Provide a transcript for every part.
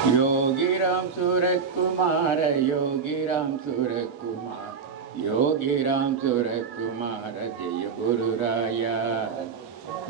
योगी राम सूरज कुमार, योगी राम सूरज कुमार, योगी राम सूरज कुमार, जय गुरु राया।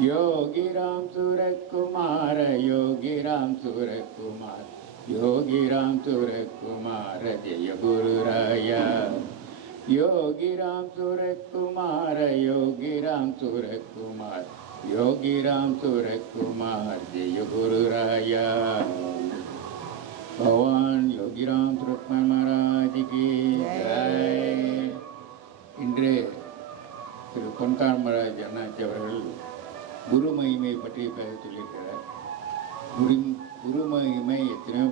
योगी राम सूरज कुमार, योगी राम सूरज कुमार, योगी राम सूरज कुमार, जय गुरु राया। योगी राम सूरज कुमार, योगी राम सूरज कुमार, योगी राम सूरज कुमार, जय गुरु राया। பகவான் யோகிராம் சுரத்மன் மகாராஜிக்கு ஜெய். இன்று திரு பொன்கான் மகாராஜ் அண்ணாச்சி அவர்கள் குரு மகிமை பற்றி பேச சொல்லியிருக்கிறார். குரு மகிமை எத்தனை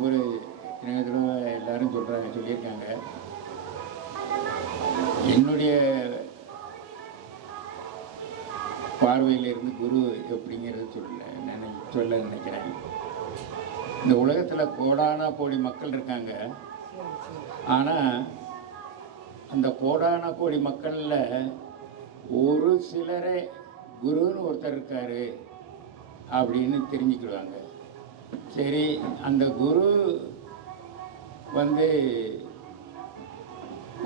தடவை எல்லாரும் சொல்லியிருக்காங்க. என்னுடைய பார்வையிலிருந்து குரு எப்படிங்கிறது சொல்ல நினைக்கிறேன். இந்த உலகத்தில் கோடான கோடி மக்கள் இருக்காங்க. ஆனால் அந்த கோடான கோடி மக்களில் ஒரு சிலரே குருன்னு ஒருத்தர் இருக்கார் அப்படின்னு தெரிஞ்சுக்கிடுவாங்க. சரி, அந்த குரு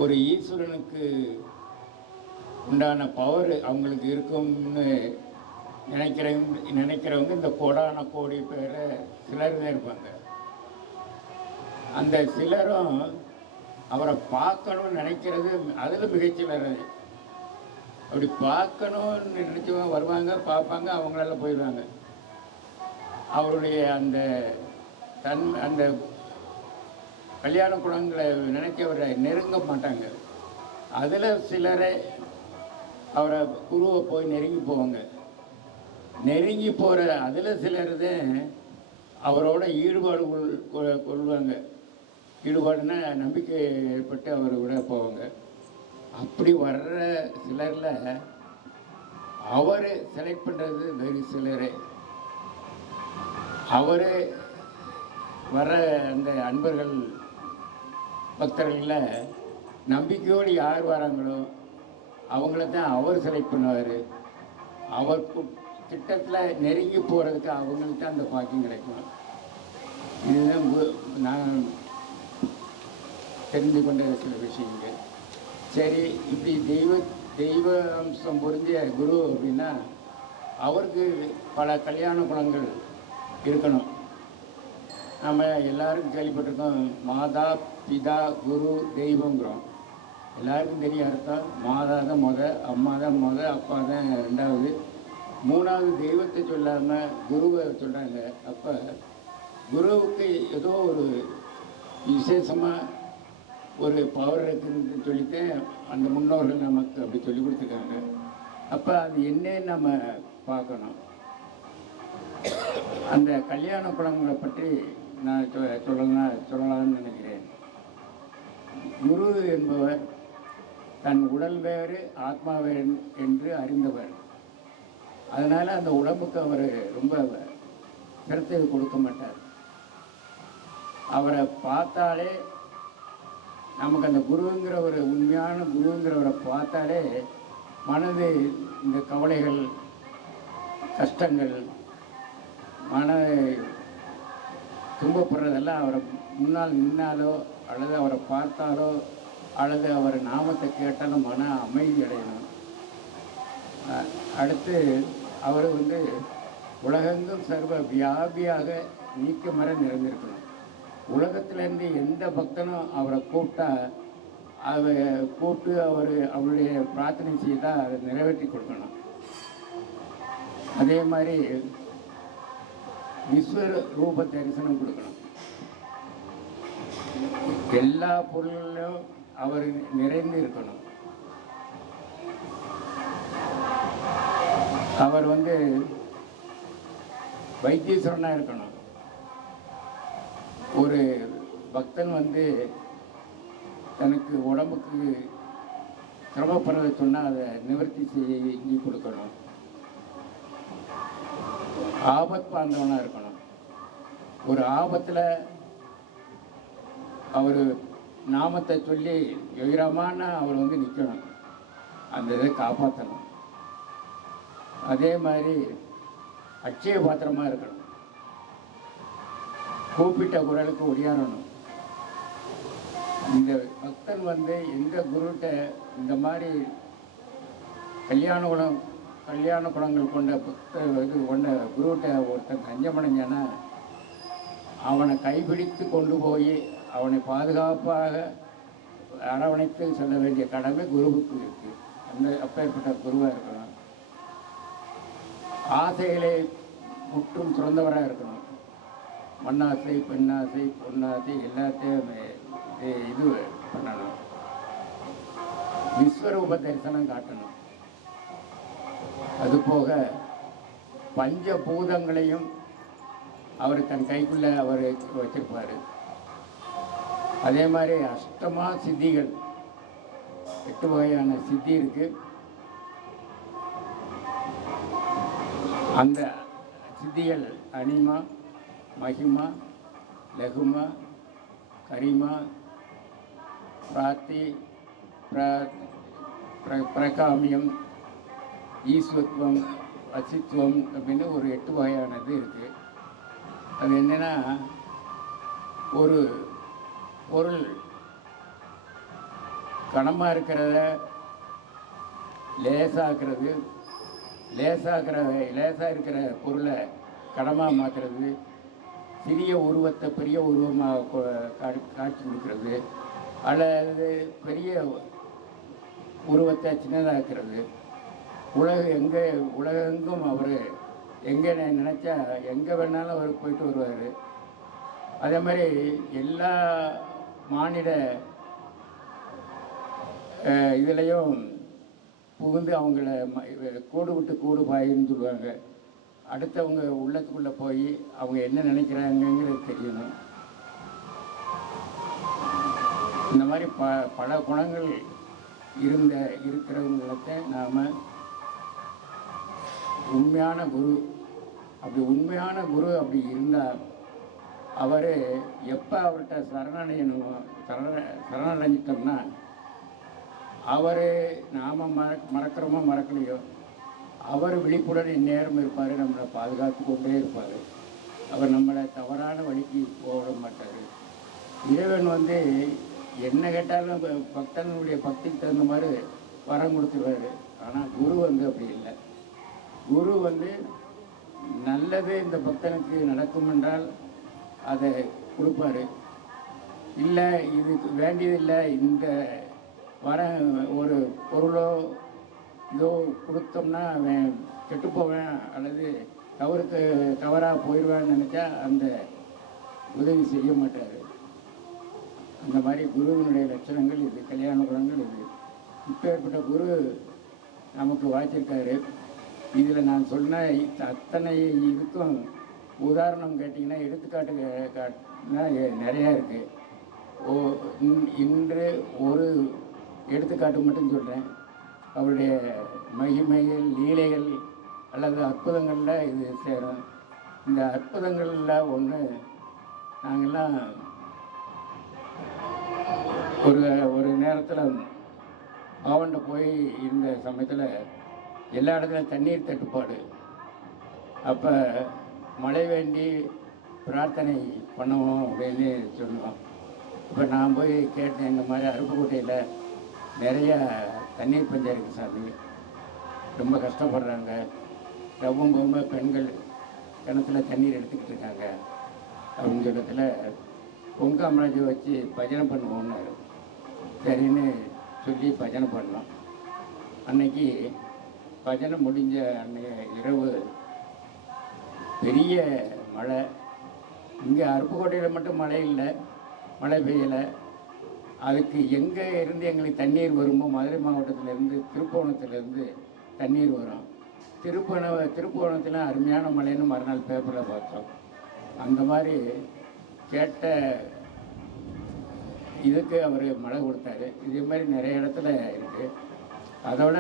ஒரு ஈஸ்வரனுக்கு உண்டான பவர் அவங்களுக்கு இருக்கும்னு நினைக்கிறவங்க இந்த கோடான கோடி பேரை சிலர் தான் இருப்பாங்க. அந்த சிலரும் அவரை பார்க்கணும்னு நினைக்கிறது அதில் மிகச்சிலர். அப்படி பார்க்கணும்னு நினச்சவங்க வருவாங்க, பார்ப்பாங்க, அவங்களால போயிடுவாங்க. அவருடைய அந்த கல்யாண குணங்களை நினைச்சவரை நெருங்க மாட்டாங்க. அதில் சிலரை அவரை குருவை போய் நெருங்கி போவாங்க. நெருங்கி போகிற அதில் சிலர் தான் அவரோட ஈடுபாடு கொள்வாங்க. ஈடுபாடுனா நம்பிக்கை ஏற்பட்டு அவரோட போவாங்க. அப்படி வர்ற சிலரில் அவர் செலக்ட் பண்ணுறது வெறு சிலரே. அவர் வர்ற அந்த அன்பர்கள் பக்தர்களில் நம்பிக்கையோடு யார் வராங்களோ அவங்கள தான் அவர் செலக்ட் பண்ணுவார். அவர் திட்டத்தில் நெருங்கி போகிறதுக்கு அவங்களுக்கு தான் அந்த பாக்கியம் கிடைக்கும். இதுதான் நான் தெரிந்து கொண்ட சில விஷயங்கள். சரி, இப்படி தெய்வ அம்சம் பொருந்திய குரு அப்படின்னா அவருக்கு பல கல்யாண குணங்கள் இருக்கணும். நம்ம எல்லாருக்கும் கேள்விப்பட்டிருக்கோம், மாதா பிதா குரு தெய்வங்கிறோம். எல்லாருக்கும் தெரிய அர்த்தம். மாதா தான் அம்மா தான் அப்பா தான் ரெண்டாவது, மூணாவது தெய்வத்தை சொல்லாமல் குருவை சொல்கிறாங்க. அப்போ குருவுக்கு ஏதோ ஒரு விசேஷமாக ஒரு பவர் இருக்குன்னு சொல்லித்தான் அந்த முன்னோர்கள் நமக்கு அப்படி சொல்லி கொடுத்துருக்காங்க. அப்போ அது என்னன்னு நம்ம பார்க்கணும். அந்த கல்யாண குணங்களை பற்றி நான் சொல்லலாம்னு நினைக்கிறேன். குரு என்பவர் தன் உடல் வேறு ஆத்மா வேறு என்று அறிந்தவர். அதனால் அந்த உடம்புக்கு அவர் ரொம்ப சிரத்தை கொடுக்க மாட்டார். அவரை பார்த்தாலே நமக்கு அந்த குருங்கிற ஒரு உண்மையான குருங்கிறவரை பார்த்தாலே மனது இந்த கவலைகள், கஷ்டங்கள், மன துன்பப்படுறதெல்லாம் அவரை முன்னால் நின்னாலோ அல்லது அவரை பார்த்தாலோ அல்லது அவர் நாமத்தை கேட்டாலோ மன அமைதி அடையணும். அடுத்து அவர் உலகெங்கும் சர்வ வியாபியாக நீக்கமர நிறைந்திருக்கணும். உலகத்திலேருந்து எந்த பக்தனும் அவரை கூப்பிட்டா அவருடைய பிரார்த்தனை செய்தால் அதை நிறைவேற்றி கொடுக்கணும். அதே மாதிரி விஸ்வரூப தரிசனம் கொடுக்கணும். எல்லா பொருளிலும் அவர் நிறைந்து இருக்கணும். அவர் வைத்தீஸ்வரனாக இருக்கணும். ஒரு பக்தன் தனக்கு உடம்புக்கு சிரமப்படுறதை சொன்னால் அதை நிவர்த்தி செஞ்சு கொடுக்கணும். ஆபத் பாந்தவனாக இருக்கணும். ஒரு ஆபத்தில் அவர் நாமத்தை சொல்லி யோகிராமான்னு அவர் நிற்கணும், அந்த இதை காப்பாற்றணும். அதே மாதிரி அட்சய பாத்திரமாக இருக்கணும். கூப்பிட்ட குரலுக்கு ஒடியாரணும். இந்த பக்தன் வந்து எந்த குருட்ட இந்த மாதிரி கல்யாண குணங்கள் கொண்ட இது கொண்ட குருட்ட ஒருத்தன் கஞ்சமடைஞ்சானா அவனை கைப்பிடித்து கொண்டு போய் அவனை பாதுகாப்பாக அரவணைத்து செல்ல வேண்டிய கடமை குருவுக்கு இருக்குது. அந்த அப்பேற்பட்ட குருவாக இருக்கணும். ஆசைகளை முற்றும் துறந்தவராக இருக்கணும். மண்ணாசை, பெண்ணாசை, பொன்னாசை எல்லாத்தையும் இது பண்ணணும். விஸ்வரூப தரிசனம் காட்டணும். அதுபோக பஞ்சபூதங்களையும் அவர் தன் கைக்குள்ளே அவர் வச்சிருப்பார். அதே மாதிரி அஷ்டமா சித்திகள், 8 வகையான சித்தி இருக்கு. அந்த சித்திகள் அனிமா, மகிமா, லகுமா, கரிமா, பிராத்தி, பிரகாமியம், ஈஸ்வத்வம், அசித்வம் அப்படின்னு ஒரு 8 வகையானது இருக்குது. அது என்னென்னா, ஒரு பொருள் கனமாக இருக்கிறத லேசாகிறது, லேசாக இருக்கிற பொருளை கனமாக மாற்றுறது, சிறிய உருவத்தை பெரிய உருவமாக காட்சி கொடுக்கறது, அல்லது பெரிய உருவத்தை சின்னதாக்குறது. உலகெங்கும் அவர் எங்கே நினச்சா எங்கே வேணாலும் அவர் போயிட்டு வருவார். அதே மாதிரி எல்லா மானிட இதுலேயும் புகுந்து அவங்கள கூடு விட்டு கூடு பாயின்னு சொல்லுவாங்க. அடுத்தவங்க உள்ளத்துக்குள்ளே போய் அவங்க என்ன நினைக்கிறாங்கங்கிறது தெரியணும். இந்த மாதிரி பல குணங்கள் இருக்கிறவங்கள நாம் உண்மையான குரு. உண்மையான குரு அப்படி இருந்தால் அவர் எப்போ அவர்கிட்ட சரணடைஞ்சிட்டோம்னா அவர் நாம் மறக்கிறோமோ மறக்கலையோ அவர் விழிப்புடன் நேரம் இருப்பார், நம்மளை பாதுகாத்து கொண்டே இருப்பார். அவர் நம்மளை தவறான வழிக்கு போட மாட்டார். இறைவன் வந்து என்ன கேட்டாலும் பக்தனுடைய பக்திக்கு தகுந்த மாதிரி வரம் கொடுத்துருவார். ஆனால் குரு வந்து அப்படி இல்லை. குரு வந்து நல்லது இந்த பக்தனுக்கு நடக்கும் என்றால் அதை கொடுப்பார். இல்லை இதுக்கு வேண்டியதில்லை, இந்த வர ஒரு பொருளோ இதோ கொடுத்தோம்னா அவன் கெட்டுப்போவேன் அல்லது தவறாக போயிடுவான்னு நினச்சா அந்த உதவி செய்ய மாட்டார். அந்த மாதிரி குருவினுடைய லட்சணங்கள் இது, கல்யாண குணங்கள் இது. இப்பேற்பட்ட குரு நமக்கு வாய்ச்சிருக்காரு. இதில் நான் சொன்ன அத்தனை இதுக்கும் உதாரணம் கேட்டிங்கன்னா எடுத்துக்காட்டுனா நிறையா இருக்குது. இன்று ஒரு எடுத்துக்காட்டு மட்டும் சொல்கிறேன். அவருடைய மகிமைகள், லீலைகள் அல்லது அற்புதங்களில் இது சேரும். இந்த அற்புதங்களில் ஒன்று, நாங்கள்லாம் ஒரு நேரத்தில் அவன்கிட்ட போய் இந்த சமயத்தில் எல்லா இடத்துலையும் தண்ணீர் தட்டுப்பாடு. அப்போ மழை வேண்டி பிரார்த்தனை பண்ணுவோம் அப்படின்னு சொல்லுவோம். இப்போ நான் போய் கேட்டேன், இந்த மாதிரி அருப்புக்கோட்டையில் நிறையா தண்ணீர் பஞ்சம் இருக்குது சாமி, ரொம்ப கஷ்டப்படுறாங்க, ரொம்ப பெண்கள் கிணத்துல தண்ணீர் எடுத்துக்கிட்டு இருக்காங்க அப்படின்னு சொல்லத்தில் பொங்காமராஜை வச்சு பஜனை பண்ணுவோம்னாரு. சரின்னு சொல்லி பஜனை பண்ணோம். அன்னைக்கு பஜனை முடிஞ்ச அன்றைய இரவு பெரிய மழை. இங்கே அருப்புக்கோட்டையில் மட்டும் மழை இல்லை, மழை பெய்யலை. அதுக்கு எங்கே இருந்து எங்களுக்கு தண்ணீர் வருமோ, மதுரை மாவட்டத்திலேருந்து திருப்புவனத்திலேருந்து தண்ணீர் வரும். திருப்புவனத்தில் அருமையான மழைன்னு மறுநாள் பேப்பரில் பார்த்தோம். அந்த மாதிரி கேட்ட இதுக்கு அவர் மழை கொடுத்தாரு. இதே மாதிரி நிறைய இடத்துல இருக்குது. அதோட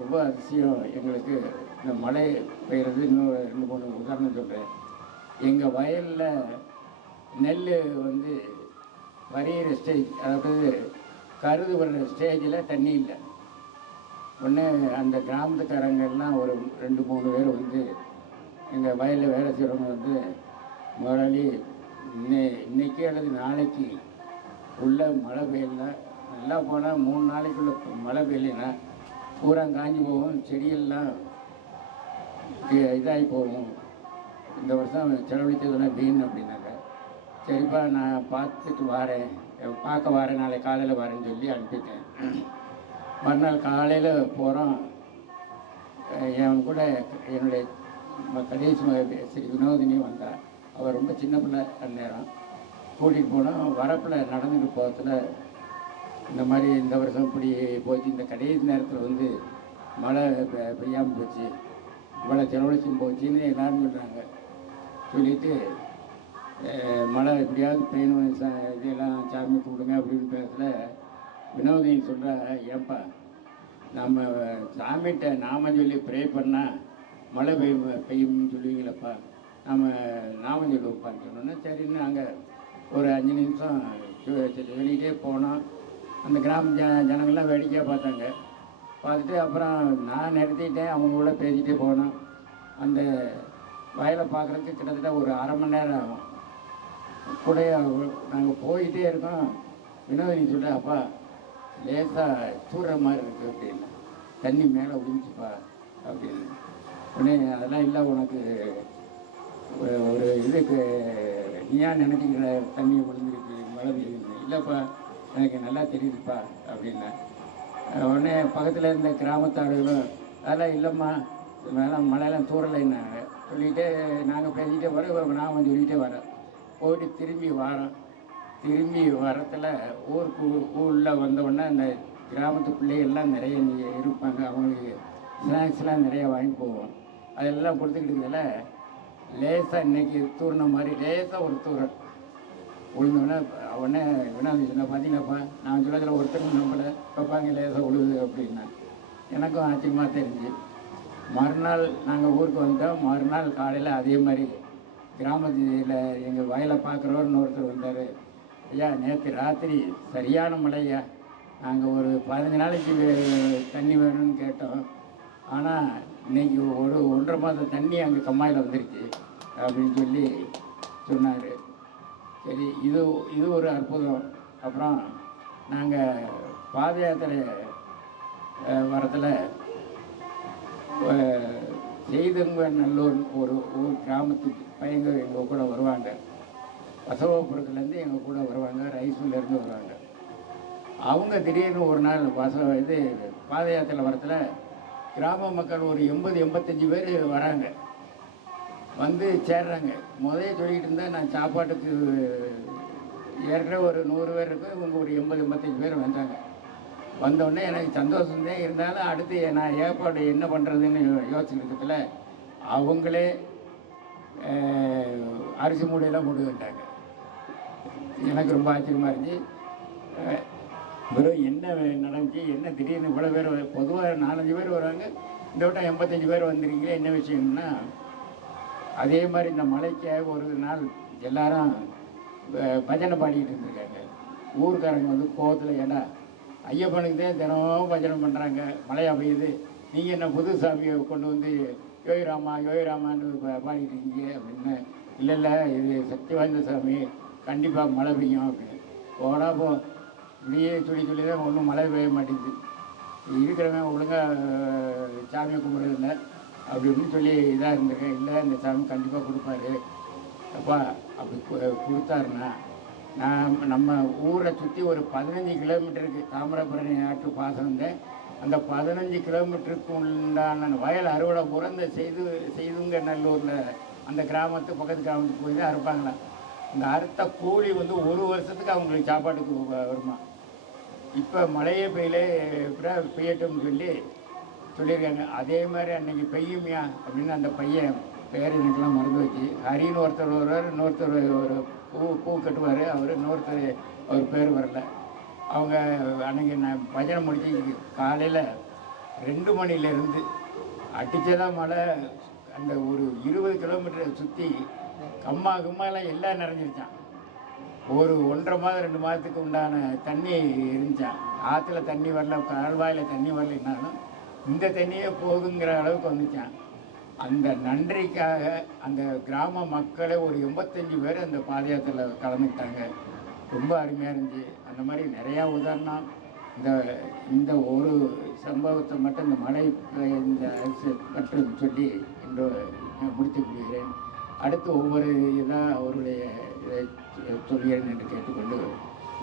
ரொம்ப அதிசயம் எங்களுக்கு இந்த மழை பெய்கிறது. இன்னும் 2-3 உதாரணம் சொல்கிறேன். எங்கள் வயலில் நெல் வந்து வரியிற ஸ்டேஜ், அதாவது கருது வர்ற ஸ்டேஜில் தண்ணி இல்லை. ஒன்று அந்த கிராமத்துக்காரங்கெல்லாம் ஒரு 2-3 பேர் வந்து எங்கள் வயலில் வேலை செய்கிறவங்க வந்து முதலாளி இன்னைக்கு அல்லது நாளைக்கு உள்ள மழை பெய்யல, நல்லா போனால் 3 நாளைக்குள்ள மழை பெய்யலைன்னா பூரா காஞ்சி போகும், செடியெல்லாம் இதாகி போகும். இந்த வருஷம் செலவழித்ததெல்லாம் வீண் அப்படின்னாங்க. சரிப்பா நான் பார்த்துட்டு வரேன், பார்க்க வரேன், நாளை காலையில் வரேன்னு சொல்லி அனுப்பிட்டேன். மறுநாள் காலையில் போகிறோம். என் கூட என்னுடைய கடைசி ஸ்ரீ வினோதினி வந்தாள். அவள் ரொம்ப சின்ன பிள்ளை அந்நேரம். கூட்டிகிட்டு போனோம். வரப்பில் நடந்துட்டு போகிறதுல இந்த மாதிரி இந்த வருஷம் இப்படி போச்சு, இந்த கடைசி நேரத்தில் வந்து மழை பெய்யாமல் போச்சு, இவ்வளோ செலவழிச்சும் போச்சுன்னு எல்லாரும் சொல்கிறாங்க. சொல்லிவிட்டு மழை எப்படியாவது பெய்யணும், இதெல்லாம் சாமி கூப்பிடுங்க அப்படின்னு பேசல வினோதினி சொல்கிறா, ஏன்பா நம்ம சாமிகிட்ட நாம சொல்லி ப்ரே பண்ணால் மழை பெய்யும்னு சொல்லுவீங்களப்பா, நம்ம நாம சொல்லுவோப்பான்னு சொன்னோன்னா சரின்னு நாங்கள் ஒரு 5 நிமிஷம் வெளியிட்டே போனோம். அந்த கிராம ஜனங்கள்லாம் வேடிக்கையாக பார்த்தாங்க. பார்த்துட்டு அப்புறம் நான் நிறுத்திட்டேன், அவங்க கூட பேசிகிட்டே போனோம். அந்த வயலை பார்க்குறதுக்கு கிட்டத்தட்ட ஒரு 1/2 மணி நேரம் ஆகும். கூட நாங்கள் போயிட்டே இருக்கோம். வினோதினி சொல்கிறேன், அப்பா லேசாக தூர மாதிரி இருக்குது அப்படின்னு, தண்ணி மேலே விழுந்துச்சுப்பா அப்படின்னு. உடனே அதெல்லாம் இல்லை, உனக்கு ஒரு இதுக்கு நீயா நினச்சிக்கிற தண்ணி விழுந்துருக்கு மழை பெய்யுது. இல்லைப்பா எனக்கு நல்லா தெரியுதுப்பா அப்படின்னா. உடனே பக்கத்தில் இருந்த கிராமத்தாடுகளும் அதெல்லாம் இல்லைம்மா மேலாம் மழையெல்லாம் தூரலைன்னாங்க. சொல்லிகிட்டே நாங்கள் பேசிக்கிட்டே வரோம், நான் சொல்லிகிட்டே வரேன். போயிட்டு திரும்பி வரோம். திரும்பி வரத்தில் ஊரில் வந்தவுடனே அந்த கிராமத்து பிள்ளைகள்லாம் நிறைய இருப்பாங்க. அவங்களுக்கு ஸ்நாக்ஸ்லாம் நிறைய வாங்கி போவோம். அதெல்லாம் கொடுத்துக்கிட்டதில் லேசாக இன்றைக்கி தூர்ன மாதிரி லேசாக ஒரு தூரல் விழுந்தோடனே உடனே வினாதி சொன்ன பார்த்தீங்கன்னாப்பா நான் சொல்லதில் ஒருத்தரும் நம்மளை பார்ப்பாங்க லேசாக விழுது அப்படின்னா. எனக்கும் ஆச்சரியமாக தெரிஞ்சு மறுநாள் நாங்கள் ஊருக்கு வந்தோம். மறுநாள் காலையில் அதே மாதிரி கிராமத்தில் எங்கள் வயலை பார்க்குறவர்னு ஒருத்தர் வந்தார். ஐயா நேற்று ராத்திரி சரியான மழையா, நாங்கள் ஒரு 15 நாளைக்கு தண்ணி வேணும்னு கேட்டோம், ஆனால் இன்றைக்கி ஒரு 1.5 மாதம் தண்ணி அங்கே கம்மாயில் வந்துருச்சு அப்படின்னு சொல்லி சொன்னார். சரி, இது ஒரு அற்புதம். அப்புறம் நாங்கள் பாத யாத்திரை வரத்தில் செய்தங்க நல்லூர் ஒரு ஊர் கிராமத்துக்கு பையங்க எங்கள் கூட வருவாங்க. வசவபுரத்துலேருந்து எங்கள் கூட வருவாங்க, ரைஸ்மிலேருந்து வருவாங்க. அவங்க திடீர்னு ஒரு நாள் பாத யாத்திரை வரத்தில் கிராம மக்கள் ஒரு 80-85 பேர் வராங்க, வந்து சேர்றாங்க. முதல்ல சொல்லிகிட்டு இருந்தால் நான் சாப்பாட்டுக்கு ஏற்கனவே ஒரு 100 பேர் இருக்கும், இவங்க ஒரு 80-85 பேர் வந்தாங்க. வந்தோடனே எனக்கு சந்தோஷம்தான். இருந்தாலும் அடுத்து நான் ஏற்பாடு என்ன பண்ணுறதுன்னு யோசிக்கிறதுல அவங்களே அரிசி மூடையெல்லாம் கொண்டு வந்துட்டாங்க. எனக்கு ரொம்ப ஆச்சரியமாக இருந்துச்சு. வெறும் என்ன நடந்துச்சு, என்ன திடீர்னு இவ்வளோ பேர், பொதுவாக 4-5 பேர் வருவாங்க, இந்த வட்டம் 85 பேர் வந்துருக்கீங்களே, என்ன விஷயம்னா அதே மாதிரி இந்த மலைக்காக ஒரு நாள் எல்லாரும் பஜனை பாடிக்கிட்டு இருந்திருக்காங்க. ஊருக்காரங்க வந்து கோவத்தில், ஏன்னா ஐயப்பனுக்கு தான் தினமும் பஜனை பண்ணுறாங்க, மழையாக பெய்யுது, நீங்கள் என்ன புது சாமியை கொண்டு வந்து யோகிராமா யோகிராமான்னு பாடிட்டு இருக்கீங்க அப்படின்னு. இல்லை இது சக்தி வாய்ந்த சாமி, கண்டிப்பாக மழை பெய்யும் அப்படின்னு. போனா போ, இப்படியே சொல்லி தான் ஒன்றும் மழை பெய்ய மாட்டேங்குது, இருக்கிறவங்க ஒழுங்காக சாமியை கும்பிட்றதில்ல அப்படின்னு சொல்லி இதாக இருந்திருக்கேன். இல்லை இந்த சாமி கண்டிப்பாக கொடுப்பாரு அப்பா, அப்படி கொடுத்தாருன்னா நம்ம ஊரை சுற்றி ஒரு 15 கிலோமீட்டருக்கு தாமிரபரணி ஆற்று பாசனங்க. அந்த 15 கிலோமீட்டருக்கு உண்டான வயல் அறுவடை பூரா இந்த செய்துங்க நல்லூரில் அந்த கிராமத்து பக்கத்து கிராமத்துக்கு போய் தான் அறுப்பாங்களாம். இந்த அறுத்த கூலி வந்து ஒரு வருஷத்துக்கு அவங்களுக்கு சாப்பாட்டுக்கு வருமா. இப்போ மழையே பெய்யட்டும்னு சொல்லியிருக்காங்க. அதே மாதிரி அன்றைக்கி பெய்யுமியா அப்படின்னு அந்த பையன் பேர் எனக்கெல்லாம் மறந்து வச்சு, ஹரின்னு ஒருத்தர் வருவார், இன்னொருத்தர் ஒரு பூ கட்டுவார், இன்னொருத்தர் அவர் பேர் வரல. அவங்க அன்றைக்கி நான் பஜனை முடிச்சு காலையில் 2 மணிலேருந்து அடித்ததான் மழை. அந்த ஒரு 20 கிலோமீட்டரை சுற்றி கம்மாலாம் எல்லாம் நிறைஞ்சிருச்சான். ஒரு 1.5 மாதம் 2 மாதத்துக்கு உண்டான தண்ணி இருந்துச்சான். ஆற்றுல தண்ணி வரல, கால்வாயில் தண்ணி வரலைன்னாலும் இந்த தண்ணியே போதுங்கிற அளவுக்கு வந்துச்சான். அந்த நன்றிக்காக அந்த கிராம மக்களை ஒரு 85 பேர் அந்த பாத யாத்திரையில் கலந்துக்கிட்டாங்க. ரொம்ப அருமையாக இருந்துச்சு. அந்த மாதிரி நிறையா உதாரணம். இந்த இந்த ஒரு சம்பவத்தை மட்டும் இந்த மழை இந்த பற்றி சொல்லி இன்று முடித்துக் கொள்கிறேன். அடுத்து ஒவ்வொரு இதாக அவருடைய இதை சொல்கிறேன் என்று கேட்டுக்கொண்டு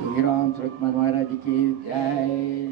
யோகிராம் சுரத்குமார் மகாராஜுக்கு ஜெய்.